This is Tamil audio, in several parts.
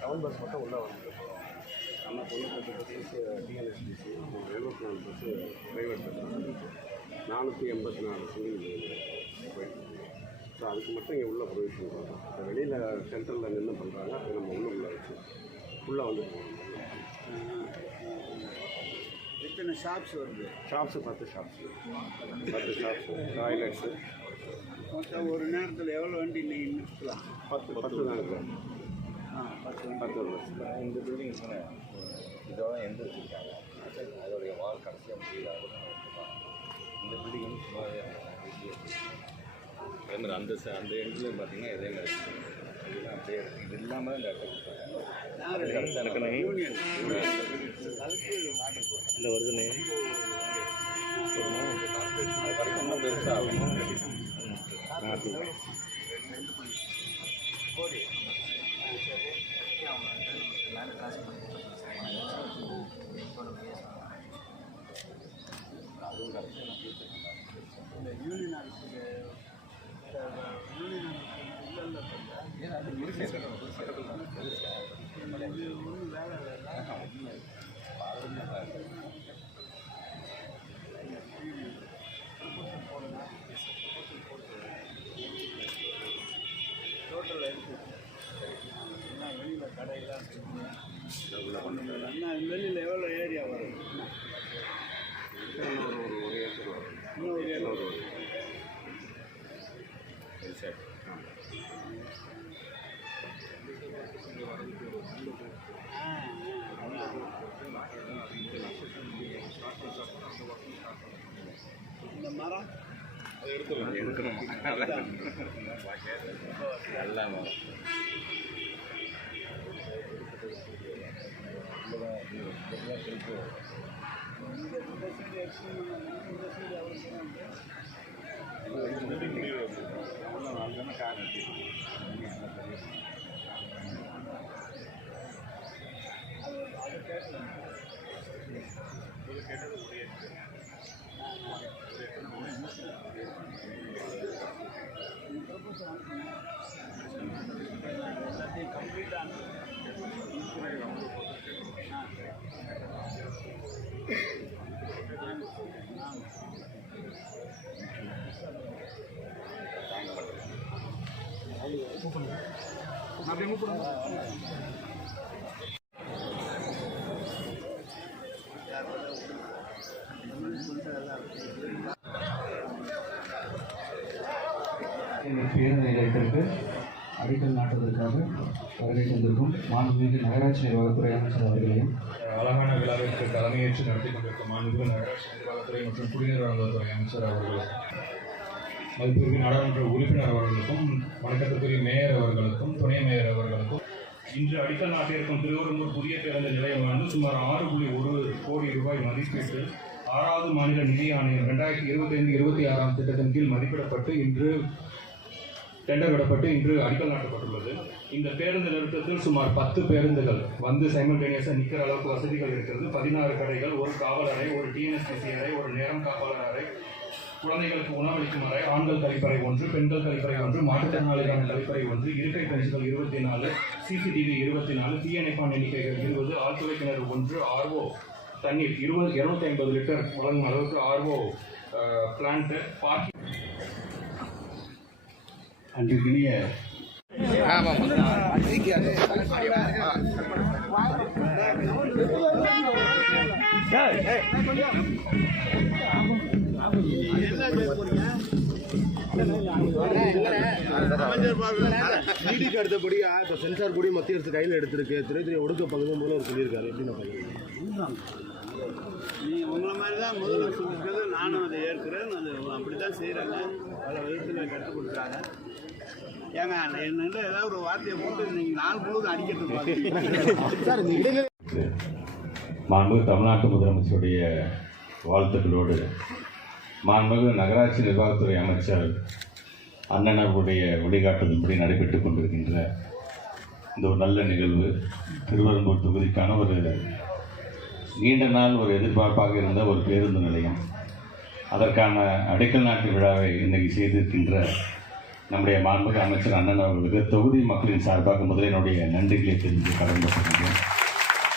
டவுன் பஸ் மட்டும் உள்ளே வந்து நம்ம 98 buses TNSTC 74 bus private bus 484 single போயிட்டு. ஸோ அதுக்கு மட்டும் இங்கே உள்ளே ப்ரொவிஷன் பண்ணுறோம். இப்போ வெளியில் சென்ட்ரலில் நின்று பண்ணுறாங்க, அது நம்ம உள்ளே வச்சு உள்ளே வந்து போகணும். எத்தனை ஷாப்ஸ் வருது? Shops 10 shops toilets. மொத்தம் ஒரு நேரத்தில் எவ்வளோ வண்டி நீங்கள் நிறுத்தலாம்? 10 தான் இருக்குது. 10 இந்த பில்டிங் இதோட எந்த வச்சுருக்காங்க, அதோடைய வால் கடைசியாக முடியல. இந்த பில்டிங் வந்து சும்மாவே அதே மாதிரி அந்த எண்ட்லேயும் பார்த்தீங்கன்னா இதே மாதிரி இதெல்லாம் அப்படியே இருக்குது. இது இல்லாமல் இந்த இடத்த கொடுத்தாங்க. இல்லை வருதுண்ணே, அது கரெக்டாக பெருசாக ஆகும். அதுவும் டோட்டல் இருக்குது. வெளியில் கடையெல்லாம் வெளியில் எவ்வளோ ஏரியா வரும்? ஒரு ஏக்கர் வரும். இன்னும் ஒரு ஏக்கர் வரும். சரி. இந்த மரம் எடுக்கணும் நல்லா பேருந்து நிலையத்திற்கு அடிக்கல் நாட்டுவதற்காக வருகை தந்திருக்கும் மாண்புமிகு நகராட்சி நிர்வாகத்துறை அமைச்சர் அவர்களையும் அழகான விழாவிற்கு தலைமையேற்று நடத்தி கொண்டிருக்கும் மாண்புமிகு நகராட்சி நிர்வாகத்துறை மற்றும் குடிநீர் வழங்குவதுறை அமைச்சர் அவர்களுக்கும் மதிப்பிற்கு நாடாளுமன்ற உறுப்பினர் அவர்களுக்கும் வணக்கத்திற்குரிய மேயர் அவர்களுக்கும் துணை மேயர் அவர்களுக்கும் இன்று அடிக்கல் நாட்டியிருக்கும் திருவெரும்பூர் புதிய பேருந்து நிலையமானது சுமார் 6.1 கோடி ரூபாய் மதிப்பீட்டில் 6வது மாநில நிதி ஆணையம் 2025-26 திட்டத்தின் கீழ் மதிப்பிடப்பட்டு இன்று டெண்டர் விடப்பட்டு இன்று அடிக்கல் நாட்டப்பட்டுள்ளது. இந்த பேருந்து நிறுத்தத்தில் சுமார் 10 பேருந்துகள் வந்து சைமல்டேனியஸாக நிற்கிற அளவுக்கு வசதிகள் இருக்கிறது. 16 கடைகள், ஒரு காவல் அறை, ஒரு டிஎன்எஸ்பிசி அறை, ஒரு நேரம் காப்பாளர் அறை, குழந்தைகளுக்கு உணவளிக்கும் அறை, ஆண்கள் கழிப்பறை 1, பெண்கள் கழிப்பறை 1, மாற்றுத்திறனாளிகள் கழிப்பறை 1, இருக்கை பெஞ்சுகள் 24, சிசிடிவி 24, தீயணைப்பான் எண்ணிக்கைகள் 20, ஆழ்துளை கிணறு 1, ஆர்ஓ தண்ணீர் 250 லிட்டர் வழங்கும் அளவுக்கு ஆர்ஓ பிளான்ட்டு, பார்க்கிங். அன்றைக்கினிய நீதிக்கு அடுத்தபடியா இப்போ சென்சார் கூடி மத்திய அரசு கையில் எடுத்திருக்கு. திரைத்துறை ஒடுக்க பகுதி முதல்வர் சொல்லியிருக்காரு. எப்படி நான் நீ உங்களை மாதிரி தான் முதல்ல சொல்லியிருக்கிறது, நானும் அதை ஏற்கிறேன். அது அப்படி தான் செய்கிறாங்க, பல விதத்தில் கற்றுக் கொடுக்குறாங்க. ஏங்க என்னென்ன ஏதாவது ஒரு வார்த்தையை போட்டு நீங்கள் நாள் முழுவதும் அடிக்கிறது. மாண்புமிகு தமிழ்நாட்டு முதலமைச்சருடைய வாழ்த்துக்களோடு மாண்புமிகு நகராட்சி நிர்வாகத்துறை அமைச்சர் அண்ணன் அவருடைய வழிகாட்டுதல்படி நடைபெற்றுக் கொண்டிருக்கின்ற இந்த ஒரு நல்ல நிகழ்வு திருவெரும்பூர் தொகுதிக்கான ஒரு நீண்ட நாள் ஒரு எதிர்பார்ப்பாக இருந்த ஒரு பேருந்து நிலையம். அதற்கான அடிக்கல் நாட்டு விழாவை இன்றைக்கு செய்திருக்கின்ற நம்முடைய மாண்புமிகு அமைச்சர் அண்ணன் அவர்களுக்கு தொகுதி மக்களின் சார்பாக முதலினுடைய நன்றிகளை தெரிவித்து கடமைப்பட்டிருக்கிறேன்.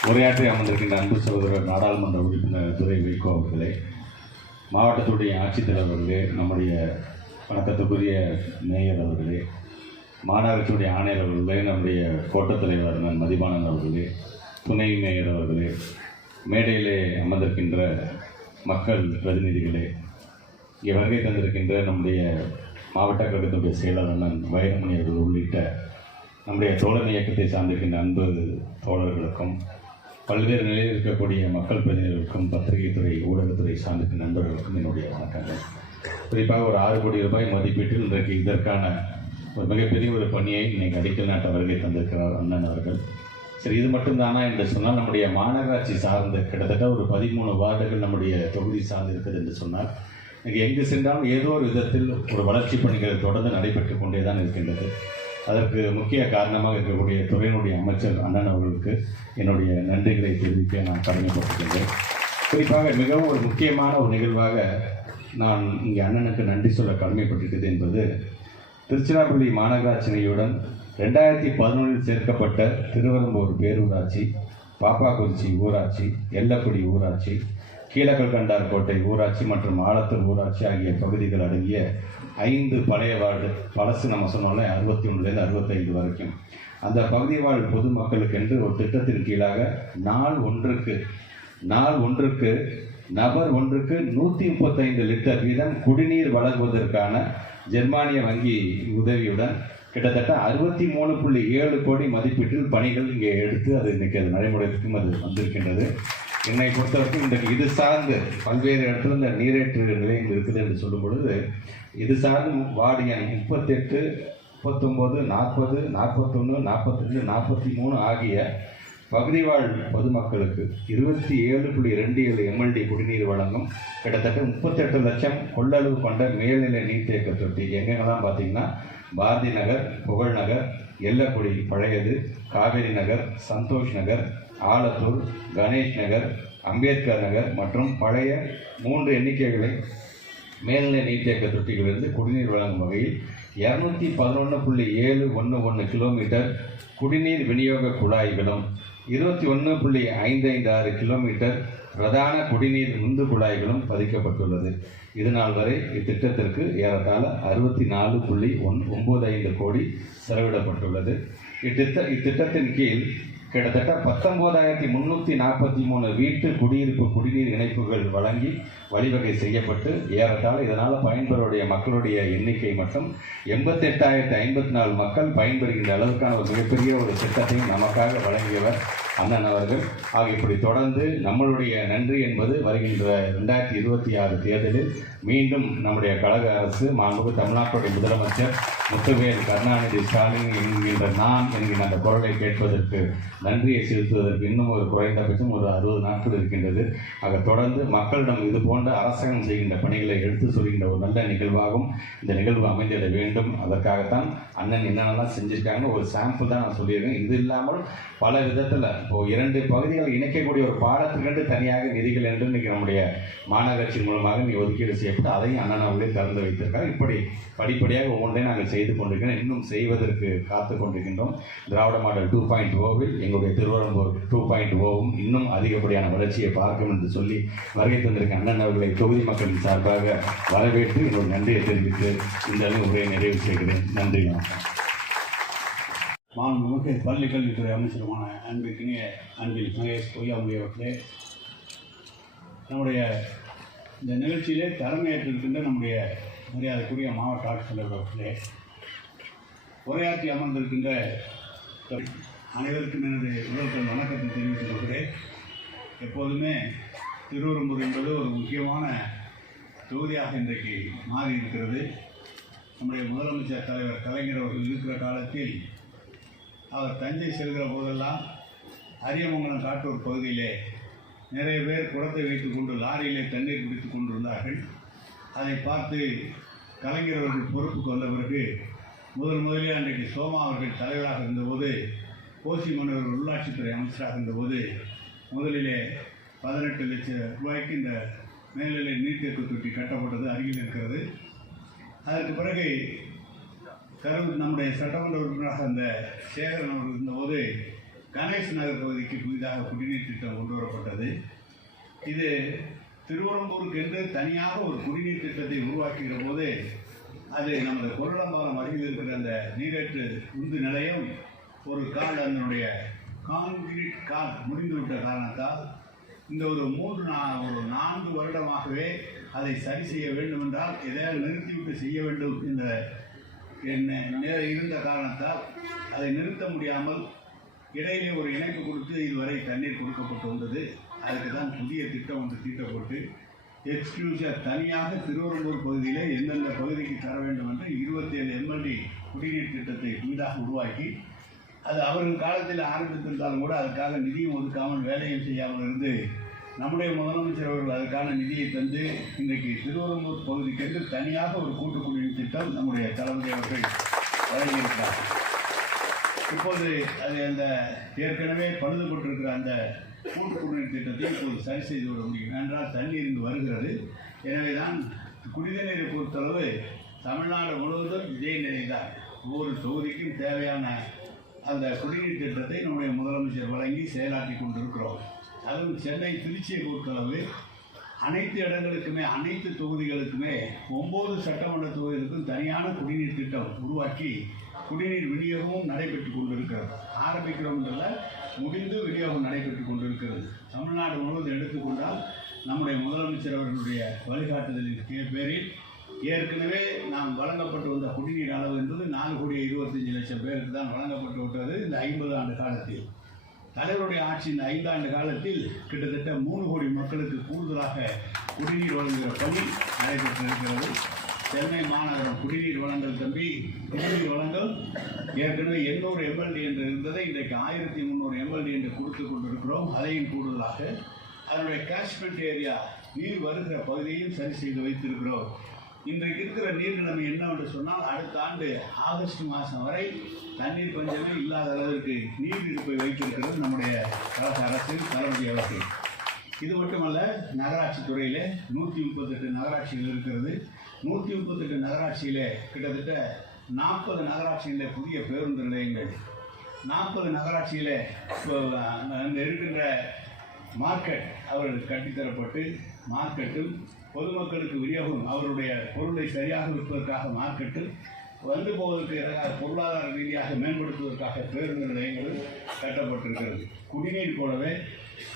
உரையாற்றி அமர்ந்திருக்கின்ற அன்பு சகோதரர் நாடாளுமன்ற உறுப்பினர் துரை வைகோ அவர்களே, மாவட்டத்துடைய ஆட்சித்தலைவர்களே, நம்முடைய வணக்கத்துக்குரிய மேயர் அவர்களே, மாநகராட்சியுடைய ஆணையர் அவர்களே, நம்முடைய கோட்டத் தலைவர் அண்ணன் மதிவாணன் அவர்களே, துணை மேயர் அவர்களே, மேடையிலே அமர்ந்திருக்கின்ற மக்கள் பிரதிநிதிகளே, இங்கே வருகை தந்திருக்கின்ற நம்முடைய மாவட்ட கழகத்துடைய செயலாளர் அண்ணன் வைரமணி அவர்கள் உள்ளிட்ட நம்முடைய தோழமை இயக்கத்தை சார்ந்திருக்கின்ற அன்பு தோழர்களுக்கும், பல்வேறு நிலையில் இருக்கக்கூடிய மக்கள் பிரதிநிதிகளுக்கும், பத்திரிகை துறை ஊடகத்துறை சார்ந்திருக்கின்ற நண்பர்களுக்கும் என்னுடைய வணக்கங்கள். குறிப்பாக ஒரு 6 கோடி ரூபாய் மதிப்பீட்டில் இன்றைக்கு இதற்கான ஒரு மிகப்பெரிய ஒரு பணியை இன்னைக்கு அடிக்கல் நாட்ட வருகை தந்திருக்கிறார் அண்ணன் அவர்கள். சரி, இது மட்டும்தானா என்று சொன்னால், நம்முடைய மாநகராட்சி சார்ந்து கிட்டத்தட்ட ஒரு 13 வார்டுகள் நம்முடைய தொகுதி சார்ந்து இருக்குது என்று சொன்னால், இன்றைக்கு எங்கு சென்றாலும் ஏதோ ஒரு விதத்தில் ஒரு வளர்ச்சி பணிகள் தொடர்ந்து நடைபெற்று கொண்டே தான் இருக்கின்றது. அதற்கு முக்கிய காரணமாக இருக்கக்கூடிய துறையினுடைய அமைச்சர் அண்ணன் அவர்களுக்கு என்னுடைய நன்றிகளை தெரிவிக்க நான் கடமைப்பட்டிருக்கின்றேன். குறிப்பாக மிகவும் ஒரு முக்கியமான ஒரு நிகழ்வாக நான் இங்கே அண்ணனுக்கு நன்றி சொல்ல கடமைப்பட்டிருக்கிறது என்பது, திருச்சிராப்பள்ளி மாநகராட்சியுடன் 2011 சேர்க்கப்பட்ட திருவெரும்பூர் பேரூராட்சி, பாப்பாக்குறிச்சி ஊராட்சி, எல்லக்குடி ஊராட்சி, கீழக்கல்கண்டார் கோட்டை ஊராட்சி மற்றும் ஆலத்தூர் ஊராட்சி ஆகிய பகுதிகள் அடங்கிய 5 பழைய வார்டு, பழசு நம்ம சொன்னோம்ல 61லேருந்து 65 வரைக்கும், அந்த பகுதி வாழ் பொதுமக்களுக்கென்று ஒரு திட்டத்தின் கீழாக நாள் ஒன்றுக்கு நபர் ஒன்றுக்கு 135 லிட்டர் வீதம் குடிநீர் வழங்குவதற்கான ஜெர்மானிய வங்கி உதவியுடன் கிட்டத்தட்ட 63.7 கோடி மதிப்பீட்டில் பணிகள் இங்கே எடுத்து அது இன்றைக்கி அது நடைமுறைக்கும் அது வந்திருக்கின்றது. என்னை பொறுத்தவரைக்கும் இன்றைக்கு இது சார்ந்து பல்வேறு இடத்துல இந்த நீரேற்று நிலையம் இருக்குது என்று சொல்லும் பொழுது, இது சார்ந்து வார்டு எண் 38, 39, 40, 41, 42, 43 ஆகிய பகுதிவாழ் பொதுமக்களுக்கு 27.27 MLD குடிநீர் வழங்கும் கிட்டத்தட்ட 38 லட்சம் கொள்ளளவு கொண்ட மேல்நிலை நீர்த்தேக்க தொட்டி எங்கெங்கெல்லாம் பார்த்தீங்கன்னா பாரதி நகர், புகழ் நகர், எல்லக்குடி பழையது, காவேரி நகர், சந்தோஷ் நகர், ஆலத்தூர், கணேஷ் நகர், அம்பேத்கர் நகர் மற்றும் பழைய 3 எண்ணிக்கைகளை மேல்நிலை நீர்த்தேக்க தொட்டிகளிலிருந்து குடிநீர் வழங்கும் வகையில் 211.711 கிலோமீட்டர் குடிநீர் விநியோக குழாய்களும் 21.556 கிலோமீட்டர் பிரதான குடிநீர் உந்து குழாய்களும் பதிக்கப்பட்டுள்ளது. இதுநாள் வரை இத்திட்டத்திற்கு ஏறத்தாழ 64.95 கோடி செலவிடப்பட்டுள்ளது. இத்திட்டத்தின் கீழ் கிட்டத்தட்ட 19,343 வீட்டு குடியிருப்பு குடிநீர் இணைப்புகள் வழங்கி வழிவகை செய்யப்பட்டு ஏறத்தாழ இதனால் பயன்பெறக்கூடிய மக்களுடைய எண்ணிக்கை மட்டும் 88,054 மக்கள் பயன்பெறுகின்ற அளவுக்கான ஒரு மிகப்பெரிய ஒரு திட்டத்தையும் நமக்காக வழங்கியவர் அண்ணன் அவர்கள். ஆக இப்படி தொடர்ந்து நம்மளுடைய நன்றி என்பது வருகின்ற 2026 தேர்தலில் மீண்டும் நம்முடைய கழக அரசு மாண்புமிகு தமிழ்நாட்டுடைய முதலமைச்சர் முத்துவேல் கருணாநிதி ஸ்டாலின் என்கின்ற அந்த குரலை கேட்பதற்கு நன்றியை செலுத்துவதற்கு இன்னும் ஒரு குறைந்தபட்சம் ஒரு 60 நாட்கள் இருக்கின்றது. ஆக தொடர்ந்து மக்களிடம் இது போன்ற அரசாங்கம் செய்கின்ற பணிகளை எடுத்து சொல்கின்ற ஒரு நல்ல நிகழ்வாகவும் இந்த நிகழ்வு அமைந்திட வேண்டும். அதற்காகத்தான் அண்ணன் என்னென்னலாம் செஞ்சுருக்காங்க ஒரு சாம்பிள் தான் நான் சொல்லியிருக்கேன். இது இல்லாமல் பல விதத்தில் இப்போது 2 பகுதிகளை இணைக்கக்கூடிய ஒரு பாலத்திற்கென்று தனியாக நிதிகள் என்று இன்றைக்கி நம்முடைய மாநகராட்சி மூலமாக ஒதுக்கீடு செய்யப்பட்டு அதையும் அண்ணன் அவர்களே திறந்து வைத்திருக்காங்க. இப்படி படிப்படியாக ஒவ்வொன்றையும் நாங்கள் செய்து கொண்டிருக்கிறோம், இன்னும் செய்வதற்கு காத்து கொண்டிருக்கின்றோம். திராவிட மாடல் 2.0வில் எங்களுடைய திருவரம்பூர் 2.0வும் இன்னும் அதிகப்படியான வளர்ச்சியை பார்க்கும் என்று சொல்லி வருகை தந்திருக்க அண்ணன் அவர்களை தொகுதி மக்களின் சார்பாக வரவேற்று என்னோட நன்றியை தெரிவித்து இந்த உரையை நிறைவு செய்கிறேன். நன்றி, வணக்கம். மாண்புமிகு பள்ளிக் கல்வித்துறை அமைச்சருமான அன்பிற்கினிய அன்பில் மகேஷ் பொய்யாமொழி அவர்களே, நம்முடைய இந்த நிகழ்ச்சியிலே தலைமையேற்றிருக்கின்ற நம்முடைய மரியாதைக்குரிய மாவட்ட ஆட்சித்தலைவர் அவர்களே, உரையாற்றி அமர்ந்திருக்கின்ற அனைவருக்கும் எனது உலகத்தின் வணக்கத்தை தெரிவித்துக் கொள்கிறேன். எப்போதுமே திருவரம்பூர் என்பது ஒரு முக்கியமான தொகுதியாக இன்றைக்கு மாறி இருக்கிறது. நம்முடைய முதலமைச்சர் தலைவர் கலைஞர் அவர்கள் இருக்கிற காலத்தில் அவர் தஞ்சை செல்கிற போதெல்லாம் அரியமங்கலம் காட்டூர் பகுதியிலே நிறைய பேர் குடத்தை வைத்துக் கொண்டு லாரியிலே தண்ணீர் குடித்துக் கொண்டிருந்தார்கள். அதை பார்த்து கலைஞர் அவர்கள் பொறுப்புக்கு வந்த பிறகு முதலில் அன்றைக்கு சோமா அவர்கள் தலைவராக இருந்தபோது, கோசி மன்னர்கள் உள்ளாட்சித்துறை அமைச்சராக இருந்தபோது முதலிலே 18 லட்சம் ரூபாய்க்கு இந்த மேல்நிலை நீர்த்தேக்க தொட்டி கட்டப்பட்டது அருகில் இருக்கிறது. அதற்கு பிறகு நம்முடைய சட்டமன்ற உறுப்பினராக அந்த சேகரன் அவர்கள் இருந்தபோது கணேஷ் நகர் பகுதிக்கு புதிதாக குடிநீர் திட்டம் கொண்டு வரப்பட்டது. இது திருவரம்பூருக்கு என்று தனியாக ஒரு குடிநீர் திட்டத்தை உருவாக்குகிற போது அது நமது கொள்ளம்பாலம் அருகில் இருக்கிற அந்த நீரேற்று உந்து நிலையம் ஒரு அதனுடைய கான்கிரீட் கால் முடிந்துவிட்ட காரணத்தால் இந்த ஒரு 4 வருடமாகவே அதை சரி செய்ய வேண்டும் என்றால் எதையாவது நிறுத்திவிட்டு செய்ய வேண்டும் என்ற இருந்த காரணத்தால் அதை நிறுத்த முடியாமல் இடையிலே ஒரு இணைப்பு கொடுத்து இதுவரை தண்ணீர் கொடுக்கப்பட்டு வந்தது. அதுக்கு தான் புதிய திட்டம் ஒன்று தீட்டப்பட்டு எக்ஸ்க்ளூசிவ் தனியாக திருவரம்பூர் பகுதியிலே எந்தெந்த பகுதிக்கு தர வேண்டும் என்று 27 MLD குடிநீர் திட்டத்தை புதிதாக உருவாக்கி அது அவர்கள் காலத்தில் ஆரம்பித்திருந்தாலும் கூட அதுக்காக நிதியும் ஒதுக்காமல் வேலையும் செய்யாமல் இருந்து நம்முடைய முதலமைச்சர் அவர்கள் அதுக்கான நிதியை தந்து இன்றைக்கு திருவரம்பூர் பகுதிக்கென்று தனியாக ஒரு கூட்டு குடிநீர் திட்டம் நம்முடைய தளபதி அவர்கள் வழங்கியிருக்கிறார். இப்போது அது அந்த ஏற்கனவே பழுதுபட்டிருக்கிற அந்த கூட்டு குடிநீர் திட்டத்தை இப்போது சரி செய்து விட முடியும் என்றால் தண்ணீர் இங்கு வருகிறது. எனவே தான் குடிநீரை பொறுத்தளவு தமிழ்நாடு முழுவதும் இதே நிலை தான். ஒவ்வொரு தொகுதிக்கும் தேவையான அந்த குடிநீர் திட்டத்தை நம்முடைய முதலமைச்சர் வழங்கி செயலாற்றி கொண்டிருக்கிறோம். அதுவும் சென்னை திருச்சியை பொறுத்தளவு அனைத்து இடங்களுக்குமே அனைத்து தொகுதிகளுக்குமே 9 சட்டமன்ற தொகுதிகளுக்கும் தனியான குடிநீர் திட்டம் உருவாக்கி குடிநீர் விநியோகமும் நடைபெற்று கொண்டிருக்கிறது. ஆரம்பிக்கிறோம் என்றால் முடிந்து விநியோகம் நடைபெற்று கொண்டிருக்கிறது. தமிழ்நாடு முழுவதும் எடுத்துக்கொண்டால் நம்முடைய முதலமைச்சர் அவர்களுடைய வழிகாட்டுதலின் பேரில் ஏற்கனவே நாம் வழங்கப்பட்டு வந்த குடிநீர் அளவு என்பது 4,25,00,000 பேருக்கு தான் வழங்கப்பட்டு விட்டது. இந்த 50 ஆண்டு காலத்தில் தலைவருடைய ஆட்சி இந்த 5 ஆண்டு காலத்தில் கிட்டத்தட்ட 3 கோடி மக்களுக்கு கூடுதலாக குடிநீர் வழங்குகிற பணி நடைபெற்றிருக்கிறது. சென்னை மாநகரம் குடிநீர் வழங்கல் தம்பி. குடிநீர் வழங்கல் ஏற்கனவே 800 எம்எல்டி என்று இருந்ததை இன்றைக்கு 1300 எம்எல்டி என்று கொடுத்து கொண்டிருக்கிறோம். அதையும் கூடுதலாக அதனுடைய கேஷ்மெண்ட் ஏரியா நீர் வருகிற பகுதியையும் சரி செய்து வைத்திருக்கிறோம். இன்றைக்கு இருக்கிற நீர் நிலைமை என்னவென்று சொன்னால், அடுத்த ஆண்டு ஆகஸ்ட் மாதம் வரை தண்ணீர் பஞ்சமே இல்லாத அளவிற்கு நீர் இருப்பை வைத்திருக்கிறது நம்முடைய கழக அரசின் தளபதி அவர்கள். இது மட்டுமல்ல, நகராட்சி துறையிலே 138 நகராட்சிகள் இருக்கிறது. 138 நகராட்சியிலே கிட்டத்தட்ட 40 நகராட்சியிலே புதிய பேருந்து நிலையங்கள், 40 நகராட்சியிலே இருக்கின்ற மார்க்கெட் அவர்கள் கட்டித்தரப்பட்டு மார்க்கெட்டில் பொதுமக்களுக்கு விநியோகம் அவருடைய பொருளை சரியாக விற்பதற்காக மார்க்கெட்டில் வந்து போவதற்கு பொருளாதார ரீதியாக மேம்படுத்துவதற்காக பேருந்து நிலையங்களும் கட்டப்பட்டிருக்கிறது. குடிநீர் போலவே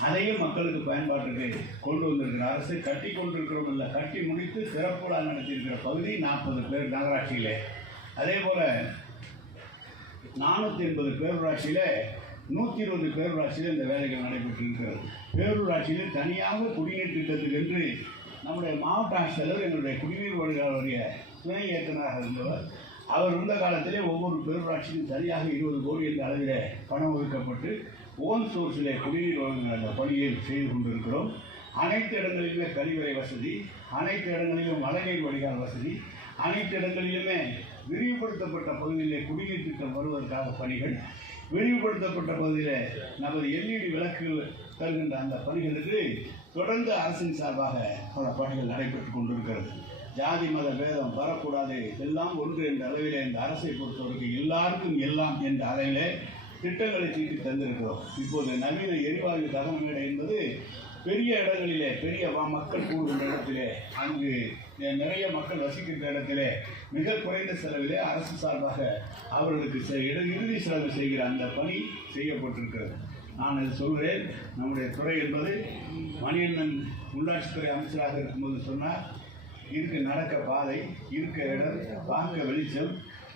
அதையும் மக்களுக்கு பயன்பாட்டுக்கு கொண்டு வந்திருக்கிற அரசு கட்டி கொண்டிருக்கிறோம் இல்லை, கட்டி முடித்து சிறப்புலா நடத்தியிருக்கிற பகுதி 40 பேர் நகராட்சியிலே. அதே போல் 480 பேரூராட்சியில் 120 பேரூராட்சியில் இந்த வேலைகள் நடைபெற்றிருக்கிறது. பேரூராட்சியில் தனியாக குடிநீர் திட்டத்துக்கு என்று நம்முடைய மாவட்ட ஆட்சியர் எங்களுடைய குடிநீர் வழங்கலுடைய துணை இயக்குநராக இருந்தவர். அவர் இருந்த காலத்திலே ஒவ்வொரு பேரூராட்சியும் சரியாக 20 கோடி என்ற அளவில் பணம் ஒதுக்கப்பட்டு ஓன் சோர்ஸிலே குடிநீர் வழங்குகிற அந்த பணியை செய்து கொண்டிருக்கிறோம். அனைத்து இடங்களிலுமே கழிவறை வசதி, அனைத்து இடங்களிலும் மழைநீர் வடிகால் வசதி, அனைத்து இடங்களிலுமே விரிவுபடுத்தப்பட்ட பகுதியிலே குடிநீர் திட்டம் வருவதற்காக பணிகள், விரிவுபடுத்தப்பட்ட பகுதியில் நமது LED விளக்குகள் தருகின்ற அந்த பணிகளுக்கு தொடர்ந்து அரசின் சார்பாக பல பணிகள் நடைபெற்றுக் கொண்டிருக்கிறது. ஜாதி மத பேதம் வரக்கூடாது, எல்லாம் ஒன்று என்ற அளவிலே இந்த அரசை பொறுத்தவரைக்கும் எல்லாருக்கும் எல்லாம் என்ற அளவிலே திட்டங்களை தீட்டி தந்திருக்கிறோம். இப்போது நவீன எரிவாயு தகன மேடை என்பது பெரிய இடங்களிலே, பெரிய மக்கள் கூடுகின்ற இடத்திலே, அங்கு நிறைய மக்கள் வசிக்கின்ற இடத்திலே மிக குறைந்த செலவிலே அரசு சார்பாக அவர்களுக்கு இறுதி செலவு செய்கிற அந்த பணி செய்யப்பட்டிருக்கிறது. நான் இது சொல்கிறேன், நம்முடைய துறை என்பது மணியண்ணன் உள்ளாட்சித்துறை அமைச்சராக இருக்கும்போது சொன்னார், இருக்க நடக்க பாதை, இருக்க இடம், பார்க்க வெளிச்சம்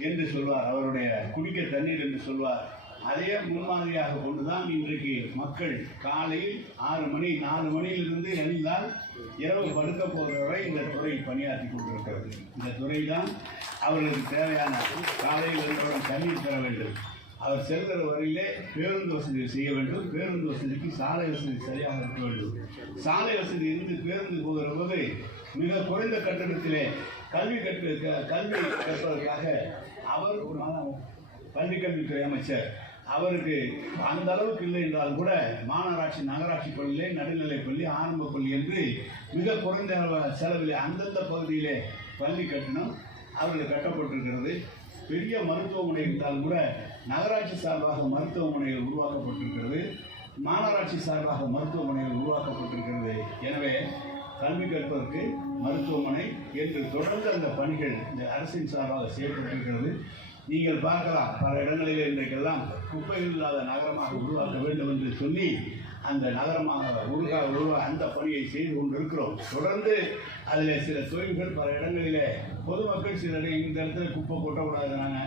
என்று சொல்வார். அவருடைய குடிக்க தண்ணீர் என்று சொல்வார். அதையே முன்மாதிரியாக கொண்டுதான் இன்றைக்கு மக்கள் காலையில் 6 மணி 4 மணியிலிருந்து எழுந்தால் இரவு படுக்க போகிற வரை இந்த துறை பணியாற்றி கொண்டிருக்கிறது. இந்த துறை தான் அவர்களுக்கு தேவையான காலையில் இருந்தவுடன் தண்ணீர் தர வேண்டும், அவர் செல்கிற வரையிலே பேருந்து வசதி செய்ய வேண்டும், பேருந்து வசதிக்கு சாலை வசதி சரியாக இருக்க வேண்டும். சாலை வசதி இருந்து பேருந்து போகிற போது மிக குறைந்த கட்டணத்திலே கல்வி கற்பதற்காக அவர் பள்ளிக்கல்வித்துறை அமைச்சர், அவருக்கு அந்த அளவுக்கு இல்லை என்றால் கூட மாநகராட்சி நகராட்சி பள்ளியிலே நடுநிலைப் பள்ளி, ஆரம்ப பள்ளி என்று மிக குறைந்த செலவிலே அந்தந்த பகுதியிலே பள்ளி கட்டணம் அவர்கள் கட்டப்பட்டிருக்கிறது. பெரிய மருத்துவமனை இருந்தால் கூட நகராட்சி சார்பாக மருத்துவமனைகள் உருவாக்கப்பட்டிருக்கிறது, மாநகராட்சி சார்பாக மருத்துவமனைகள் உருவாக்கப்பட்டிருக்கிறது. எனவே கல்வி கற்பதற்கு மருத்துவமனை என்று தொடர்ந்து அந்த பணிகள் இந்த அரசின் சார்பாக செய்யப்பட்டிருக்கிறது. நீங்கள் பார்க்கலாம், பல இடங்களிலே இன்றைக்கெல்லாம் குப்பைகள் இல்லாத நகரமாக உருவாக்க வேண்டும் என்று சொல்லி அந்த நகரமாக அந்த பணியை செய்து கொண்டிருக்கிறோம். தொடர்ந்து அதில் சில தொழில்கள் பல இடங்களிலே பொதுமக்கள் சில இந்த இடத்துல குப்பை கொட்டக்கூடாதுங்கிறாங்க,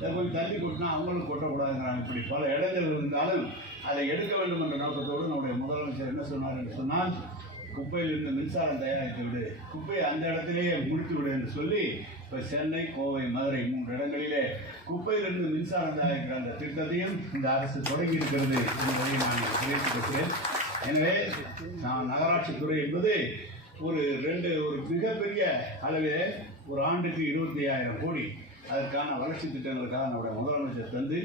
கொஞ்சம் தள்ளி கொட்டினா அவங்களும் கொட்டக்கூடாதுங்கிறாங்க. இப்படி பல இடங்கள் இருந்தாலும் அதை எடுக்க வேண்டும் என்ற நோக்கத்தோடு நம்முடைய முதலமைச்சர் என்ன சொன்னார் என்று சொன்னால், குப்பையிலிருந்து மின்சாரம் தயாரித்து விடு, குப்பையை அந்த இடத்திலேயே முடித்து விடு என்று சொல்லி இப்போ சென்னை, கோவை, மதுரை 3 இடங்களிலே குப்பையிலிருந்து மின்சாரம் தயாரிக்கிற அந்த திட்டத்தையும் இந்த அரசு தொடங்கி இருக்கிறது என்பதை நான் தெரிவித்திருக்கிறேன். எனவே நகராட்சி துறை என்பது ஒரு மிகப்பெரிய அளவிலே ஒரு ஆண்டுக்கு 25,000 கோடி அதற்கான வளர்ச்சி திட்டங்களுக்காக நம்முடைய முதலமைச்சர் தந்து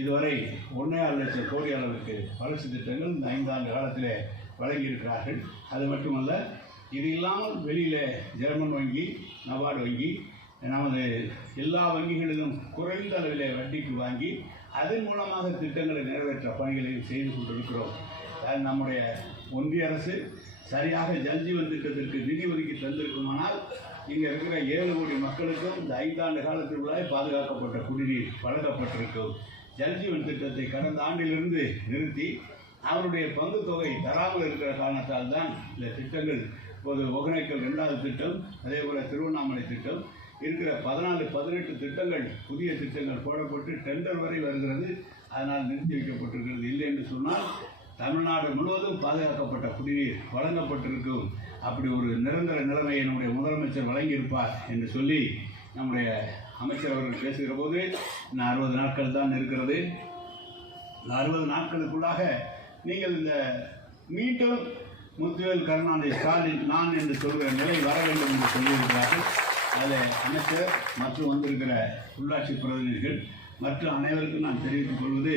இதுவரை 1.5 லட்சம் கோடி அளவுக்கு வளர்ச்சி திட்டங்கள் இந்த 5 ஆண்டு காலத்திலே வழங்கியிருக்கிறார்கள். அது மட்டுமல்ல, இது இல்லாமல் வெளியில் ஜெர்மன் வங்கி, நபார்டு வங்கி, நமது எல்லா வங்கிகளிலும் குறைந்த அளவிலே வட்டிக்கு வாங்கி அதன் மூலமாக திட்டங்களை நிறைவேற்ற பணிகளையும் செய்து கொண்டிருக்கிறோம். நம்முடைய ஒன்றிய அரசு சரியாக ஜல்ஜீவன் திட்டத்திற்கு நிதி ஒதுக்கி தந்திருக்குமானால் இங்கே இருக்கிற 7 கோடி மக்களுக்கும் இந்த 5 ஆண்டு காலத்திற்குள்ளாக பாதுகாக்கப்பட்ட குடிநீர் வழங்கப்பட்டிருக்கும். ஜல்ஜீவன் திட்டத்தை கடந்த ஆண்டிலிருந்து நிறுத்தி அவருடைய பங்கு தொகை தராமல் இருக்கிற காரணத்தால் தான் இந்த திட்டங்கள் இப்போது ஒகேனக்கல் 2வது திட்டம், அதே போல் திருவண்ணாமலை திட்டம் இருக்கிற 14-18 திட்டங்கள் புதிய திட்டங்கள் போடப்பட்டு டெண்டர் வரை வருகிறது. அதனால் நிறுத்தி வைக்கப்பட்டிருக்கிறது. இல்லை என்று சொன்னால் தமிழ்நாடு முழுவதும் பாதுகாக்கப்பட்ட குடிநீர் வழங்கப்பட்டிருக்கும். அப்படி ஒரு நிரந்தர நிலைமையை நம்முடைய முதலமைச்சர் வழங்கியிருப்பார் என்று சொல்லி நம்முடைய அமைச்சர் அவர்கள் பேசுகிற போது இன்னும் 60 நாட்கள் தான் இருக்கிறது. இந்த 60 நாட்களுக்குள்ளாக நீங்கள் இந்த மீண்டும் முத்துவேல் கருணாநிதி ஸ்டாலின் நான் என்று சொல்கிற நிலை வர வேண்டும் என்று சொல்லியிருக்கிறார்கள். அதில் அமைச்சர் மற்றும் வந்திருக்கிற உள்ளாட்சி பிரதிநிதிகள் மற்ற அனைவருக்கும் நான் தெரிவித்துக் கொள்வது,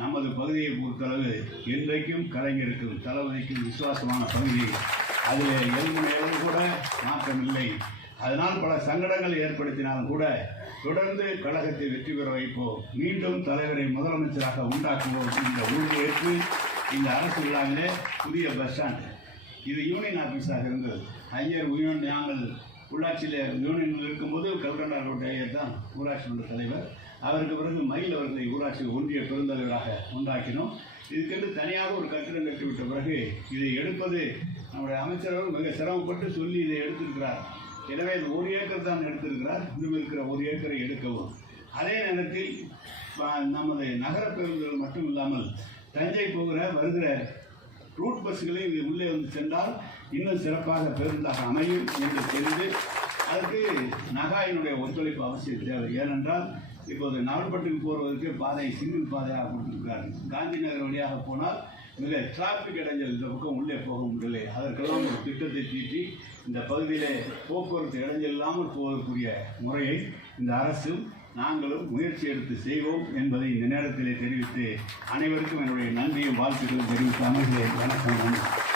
நமது பகுதியை பொறுத்தளவு என்றைக்கும் கலைஞருக்கும் தளபதிக்கும் விசுவாசமான பகுதி. அதில் எலும்பு நேரம் கூட மாற்றமில்லை. அதனால் பல சங்கடங்கள் ஏற்படுத்தினாலும் கூட தொடர்ந்து கழகத்தை வெற்றி பெற வைப்போம், மீண்டும் தலைவரை முதலமைச்சராக உண்டாக்குவோம் என்ற உறுதியேற்று இந்த அரசு விழாவிலே புதிய பஸ் ஸ்டாண்ட், இது யூனியன் ஆஃபீஸாக இருந்தது. ஐயர் யூனியன், நாங்கள் உள்ளாட்சியில் யூனியனில் இருக்கும்போது கல்கண்டா ரோட் ஐயர் தான் ஊராட்சி மன்ற தலைவர். அவருக்கு பிறகு மயில் அவர்களை ஊராட்சி ஒன்றிய பெருந்தலைவராக உண்டாக்கினோம். இதுக்கென்று தனியாக ஒரு கட்டிடம் கட்டிவிட்ட பிறகு இதை எடுப்பது நம்முடைய அமைச்சர்கள் மிக சிரமப்பட்டு சொல்லி இதை எடுத்திருக்கிறார். எனவே இது 1 ஏக்கர் தான் எடுத்திருக்கிறார். இன்னும் இருக்கிற 1 ஏக்கரை எடுக்கவும். அதே நேரத்தில் நமது நகர பேருந்துகள் மட்டும் இல்லாமல் தஞ்சை போகிற வருகிற ரூட் பஸ்களை உள்ளே வந்து சென்றால் இன்னும் சிறப்பாக பேருந்தாக அமையும் என்று தெரிந்து அதுக்கு நகாயினுடைய ஒத்துழைப்பு அவசியம் தேவை. ஏனென்றால் இப்போது நாவல்பட்டுக்கு போவதற்கு பாதை சிங்கிள் பாதையாக கொடுத்திருக்கிறார்கள். காந்தி நகர் வழியாக போனால் மிக டிராஃபிக் இடைஞ்சல், இந்த பக்கம் உள்ளே போக முடியலை. அதற்கெல்லாம் ஒரு திட்டத்தை தீட்டி இந்த பகுதியிலே போக்குவரத்து இடைஞ்சல் இல்லாமல் போவதற்குரிய முறையை இந்த அரசும் நாங்களும் முயற்சி எடுத்து செய்வோம் என்பதை இந்த நேரத்திலே தெரிவித்து அனைவருக்கும் என்னுடைய நன்றியும் வாழ்த்துக்களும் தெரிவித்து அமைகிறேன். வணக்கம்.